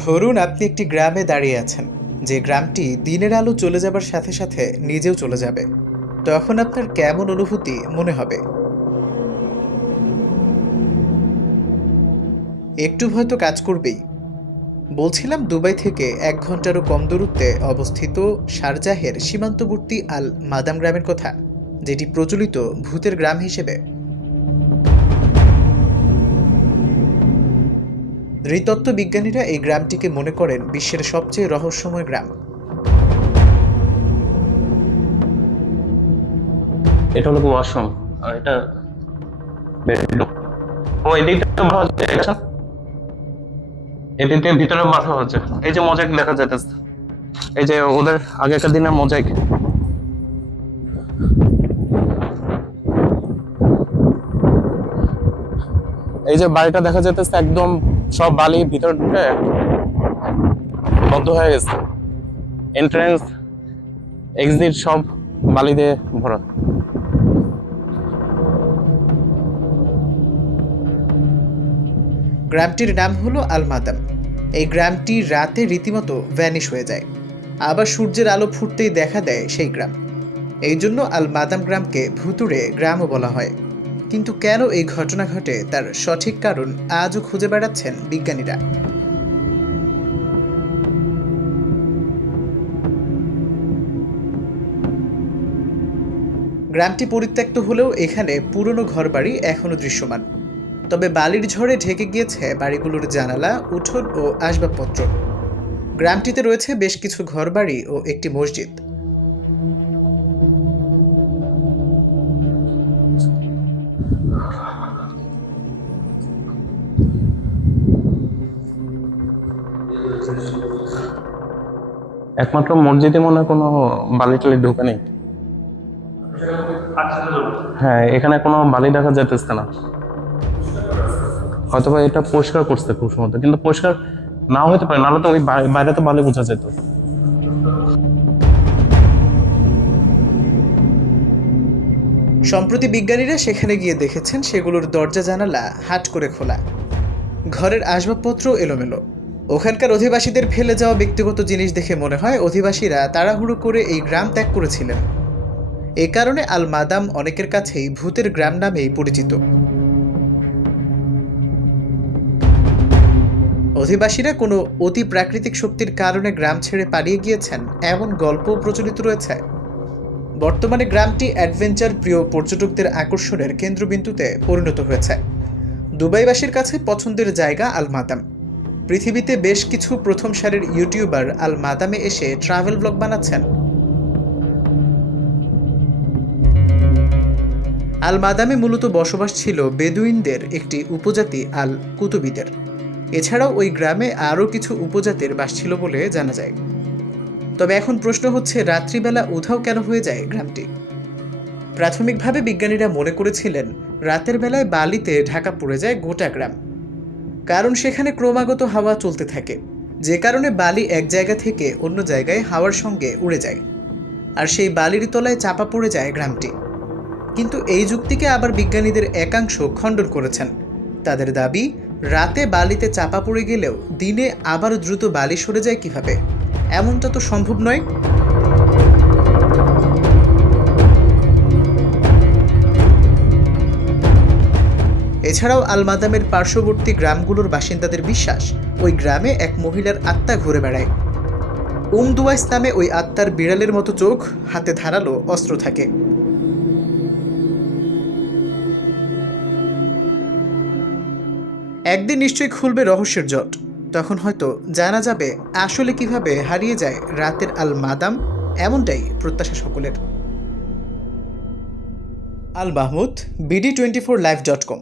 ধরুন আপনি একটি গ্রামে দাঁড়িয়ে আছেন, যে গ্রামটি দিনের আলো চলে যাবার সাথে সাথে নিজেও চলে যাবে। তখন আপনার কেমন অনুভূতি মনে হবে? একটু ভয় তো কাজ করবেই। বলছিলাম, দুবাই থেকে 1 ঘন্টারও কম দূরত্বে অবস্থিত শারজাহের সীমান্তবর্তী আল মাদাম গ্রামের কথা, যেটি প্রচলিত ভূতের গ্রাম হিসেবে। নৃতত্ত্ব বিজ্ঞানীরা এই গ্রামটিকে মনে করেন বিশ্বের সবচেয়ে রহস্যময় গ্রাম। এটা হলো ওয়াশরুম আর এটা বেডরুম। ও এদিকটা ভালো হচ্ছে, এদিক দিয়ে ভিতরে বাসা হচ্ছে। এই যে মোজাইক লেখা যাইতেছে, এই যে ওদের আগেকার দিনের মোজাইক। এই যে বাড়িটা দেখা যাইতেছে একদম সব বালি ভিতরে ঢুকে বদ্ধ হয়ে গেছে। এন্ট্রান্স এক্সিট সব বালি দিয়ে ভরা। গ্রামটির নাম হলো আল মাদাম। এই গ্রামটি রাতে রীতিমতো ভ্যানিশ হয়ে যায়, আবার সূর্যের আলো ফুটতেই দেখা দেয় সেই গ্রাম। এই জন্য আল মাদাম গ্রামকে ভুতুড়ে গ্রামও বলা হয়। কিন্তু কেন এই ঘটনা ঘটে তার সঠিক কারণ আজও খুঁজে বেড়াচ্ছেন বিজ্ঞানীরা। গ্রামটি পরিত্যক্ত হলেও এখানে পুরনো ঘরবাড়ি এখনও দৃশ্যমান। তবে বালির ঝড়ে ঢেকে গিয়েছে বাড়িগুলোর জানালা, উঠোন ও আসবাবপত্র। গ্রামটিতে রয়েছে বেশ কিছু ঘরবাড়ি ও একটি মসজিদ। একমাত্র মসজিদে মনে হয় কোনো বালি টালি ঢুকে নেই। হ্যাঁ, এখানে কোনো বালি দেখা যাইতেছে না। হয়তো বা এটা পরিষ্কার করছে খুব সম্ভবত, কিন্তু পরিষ্কার নাও হতে পারে, নাহলে তো ওই বাইরে তো বালি বোঝা যেত। সম্প্রতি বিজ্ঞানীরা সেখানে গিয়ে দেখেছেন সেগুলোর দরজা জানালা হাট করে খোলা, ঘরের আসবাবপত্র এলোমেলো। ওখানকার অধিবাসীদের ফেলে যাওয়া ব্যক্তিগত জিনিস দেখে মনে হয় অধিবাসীরা তাড়াহুড়ো করে এই গ্রাম ত্যাগ করেছিলেন। এ কারণে আল মাদাম অনেকের কাছেই ভূতের গ্রাম নামেই পরিচিত। অধিবাসীরা কোনো অতি প্রাকৃতিক শক্তির কারণে গ্রাম ছেড়ে পালিয়ে গিয়েছেন, এমন গল্পও প্রচলিত রয়েছে। বর্তমানে গ্রামটি অ্যাডভেঞ্চার প্রিয় পর্যটকদের আকর্ষণের কেন্দ্রবিন্দুতে পরিণত হয়েছে। দুবাইবাসীর কাছে পছন্দের জায়গা আল মাদাম। পৃথিবীতে বেশ কিছু প্রথম সারির ইউটিউবার আল মাদামে এসে ট্রাভেল ব্লগ বানাচ্ছেন। আল মাদামে মূলত বসবাস ছিল বেদুইনদের একটি উপজাতি আল কুতুবিদের। এছাড়াও ওই গ্রামে আরও কিছু উপজাতির বাস ছিল বলে জানা যায়। তবে এখন প্রশ্ন হচ্ছে, রাত্রিবেলা উধাও কেন হয়ে যায় গ্রামটি? প্রাথমিকভাবে বিজ্ঞানীরা মনে করেছিলেন রাতের বেলায় বালিতে ঢাকা পড়ে যায় গোটা গ্রাম, কারণ সেখানে ক্রমাগত হাওয়া চলতে থাকে, যে কারণে বালি এক জায়গা থেকে অন্য জায়গায় হাওয়ার সঙ্গে উড়ে যায়, আর সেই বালির তলায় চাপা পড়ে যায় গ্রামটি। কিন্তু এই যুক্তিকে আবার বিজ্ঞানীদের একাংশ খণ্ডন করেছেন। তাদের দাবি, রাতে বালিতে চাপা পড়ে গেলেও দিনে আবার দ্রুত বালি সরে যায় কিভাবে? এমনটা তো সম্ভব নয়। এছাড়াও আল মাদামের পার্শ্ববর্তী গ্রামগুলোর বাসিন্দাদের বিশ্বাস, ওই গ্রামে এক মহিলার আত্মা ঘুরে বেড়ায়। দুয়াইস নামে ওই আত্মার বিড়ালের মতো চোখ, হাতে ধারালো অস্ত্র থাকে। একদিন নিশ্চয়ই খুলবে রহস্যের জট। তখন হয়তো জানা যাবে আসলে কিভাবে হারিয়ে যায় রাতের আল মাদাম। এমনটাই প্রত্যাশা সকলের। আল মাহমুদ, BD24live.com।